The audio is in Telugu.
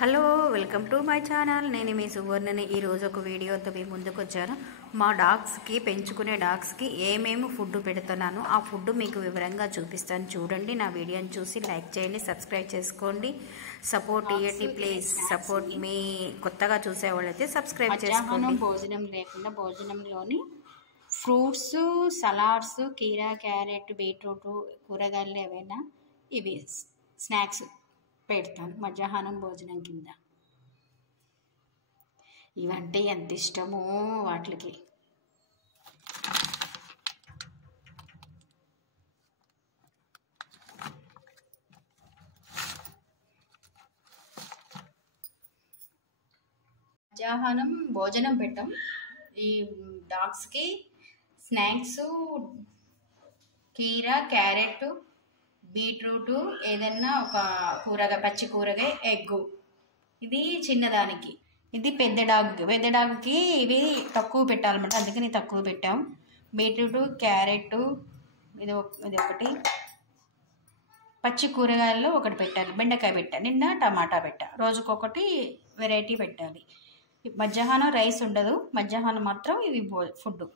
Hello welcome to my channel. నేను మీ సువర్ణని. ఈరోజు ఒక వీడియోతో మీ ముందుకు వచ్చాను. మా డాగ్స్కి, పెంచుకునే డాగ్స్కి ఏమేమి ఫుడ్ పెడుతున్నాను ఆ ఫుడ్ మీకు వివరంగా చూపిస్తాను. చూడండి, నా వీడియోని చూసి లైక్ చేయండి, సబ్స్క్రైబ్ చేసుకోండి, సపోర్ట్ ఇవ్వండి ప్లీజ్. సపోర్ట్ మీ కొత్తగా చూసేవాళ్ళైతే సబ్స్క్రైబ్ చేసుకోండి. భోజనం లేకుండా భోజనంలోని ఫ్రూట్స్, సలాడ్స్, కీరా, క్యారెట్, బీట్రూట్, కూరగాయలు ఏవైనా ఇవి స్నాక్స్ పెడతాను మధ్యాహ్నం భోజనం కింద. ఇవంటే ఎంత ఇష్టమో వాటికి. మధ్యాహ్నం భోజనం పెట్టాం. ఈ డాగ్స్కి స్నాక్స్ కీరా, క్యారెట్, బీట్రూట్, ఏదన్నా ఒక కూరగాయ, పచ్చి కూరగాయ, ఎగ్గు. ఇది చిన్నదానికి. ఇది పెద్ద డాగ్కి ఇవి తక్కువ పెట్టాలన్నమాట, అందుకని తక్కువ పెట్టాం. బీట్రూట్, క్యారెట్, ఇది ఒకటి. పచ్చి కూరగాయల్లో ఒకటి పెట్టాలి. బెండకాయ పెట్టాలి, నిన్న టమాటా పెట్టా. రోజుకొకటి వెరైటీ పెట్టాలి. మధ్యాహ్నం రైస్ ఉండదు, మధ్యాహ్నం మాత్రం ఇవి ఫుడ్.